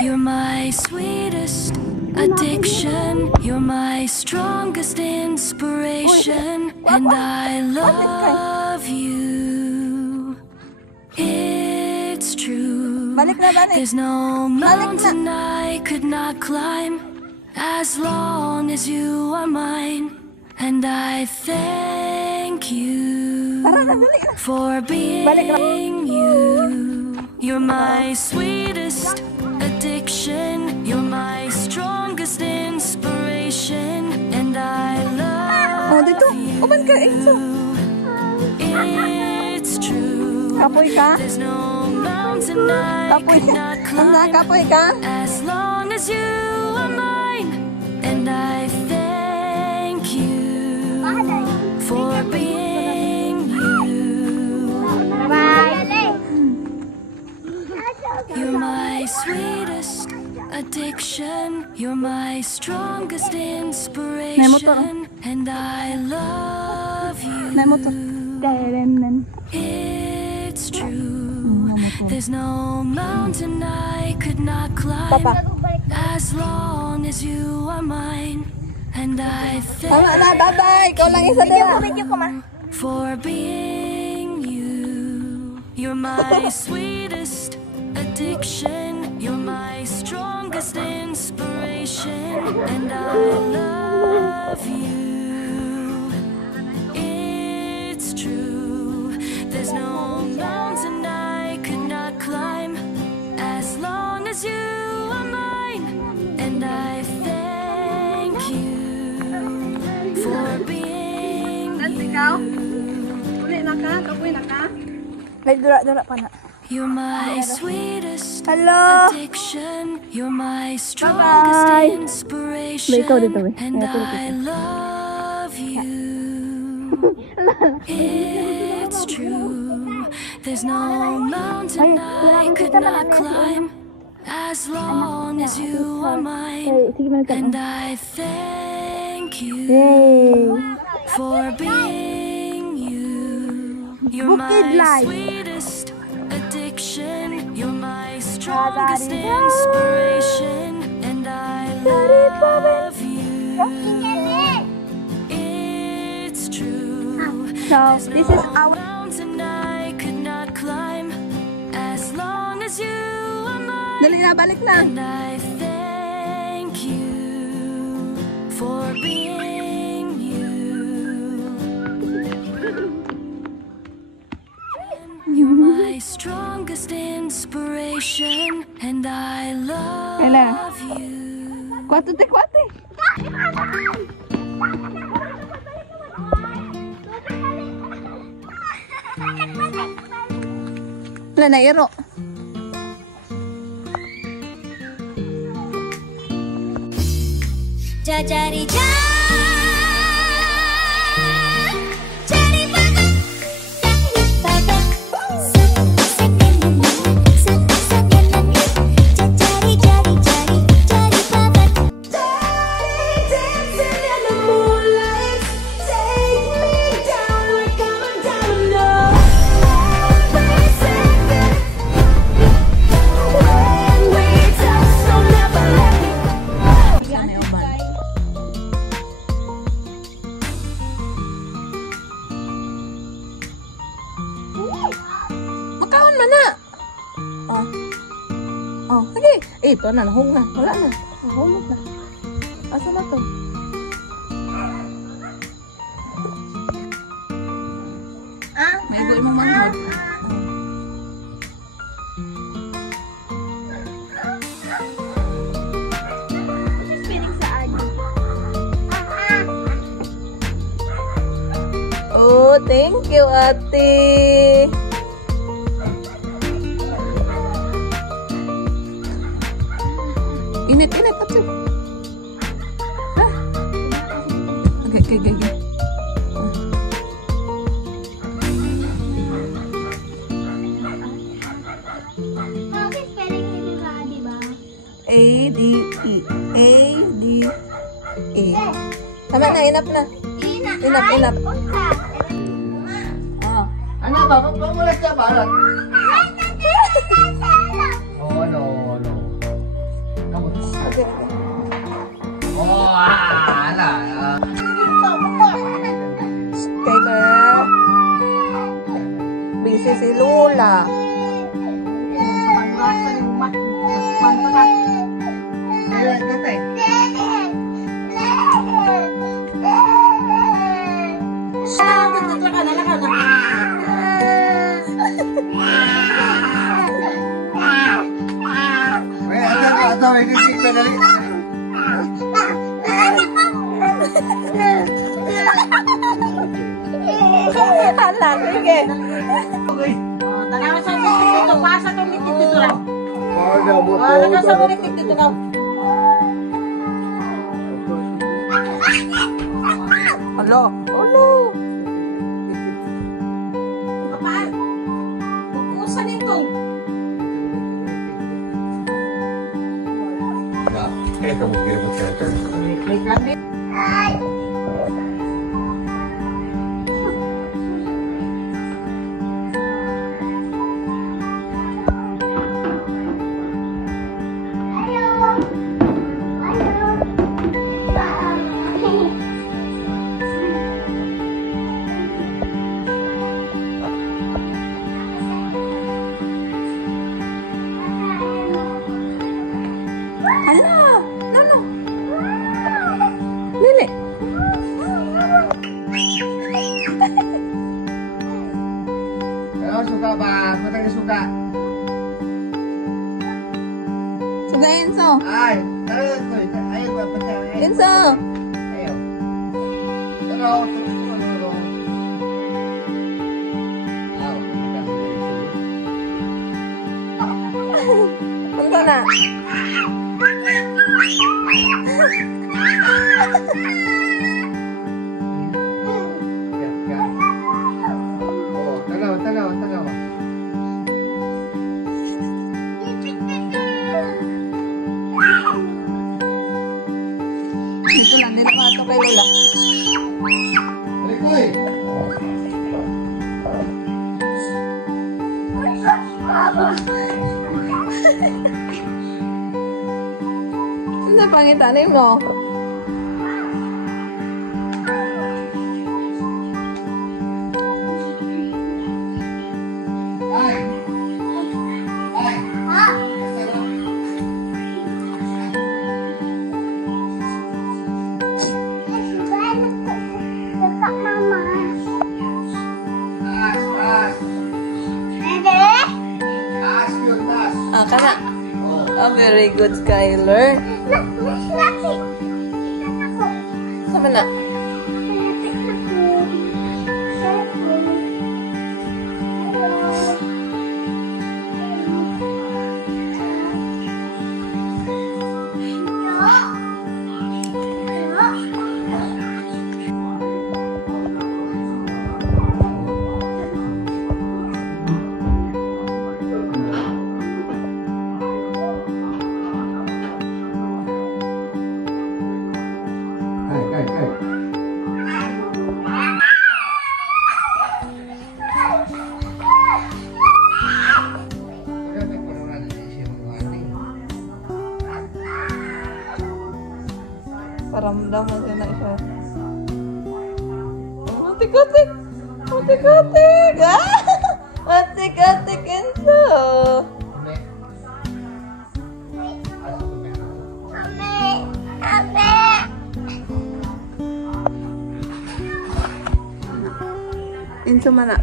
You're my sweetest addiction. You're my strongest inspiration. And I love you. It's true. There's no mountain I could not climb as long as you are mine. And I thank you for being you. You're my sweetest addiction. You're my strongest inspiration. And I love you. It's true. There's no mountain I could not climb as long as you are mine. And I thank you for being you. You're my sweetest addiction. You're my strongest inspiration. And I love you. It's true. There's no mountain I could not climb as long as you are mine. And I thank you for being you. You're my sweetest addiction. You're my strongest inspiration. And I love you. It's true. There's no mountain I could not climb as long as you are mine. And I thank you for being you. You're my sweetest addiction. You're my strongest inspiration. And I love you. It's true. There's no mountain I could not climb as long as you are mine. And I thank you for being you. You're my sweetest addiction. You're my strongest inspiration. And I love you. It's true. So this is our mountain I could not climb as long as you are mine. And I thank you for being you. You're my strongest inspiration. And I love you. Kuate. Wala na iro. Jajari Makaon man na. Sige. Ito na, nahong na. Wala na. Nahulog na. Asa na to? May igoy mong manghod. Oh, thank you, ate. Init ate. Okay. A-D-E. Tama na, enough na. Enough. Ano ba? Magpamulat ka ba? Oh, no. Okay. Skyler. Busy si Lola. Hala, sige. Tanawan sa ulit dito. Pasa itong ulit dito lang. Wala sa ulit dito lang. Alo. Alo. Kapal. Bukusan ito. May kami. Hala. No. Lili. Suka ba? Patay na suka. Suga, Enzo. Ay, ayaw ba? Patay. Enzo. Ayaw. Tanaw. Punta na. Tanaw. Dito lang, nilamato kay Lola. Rikoy! Saan pangitanin mo? Ah, kana. Oh, very good, Skyler. Sama na. Paramdam mo siya na siya. Atik-atik! Atik-atik! Atik-atik, Enzo! Enzo mana?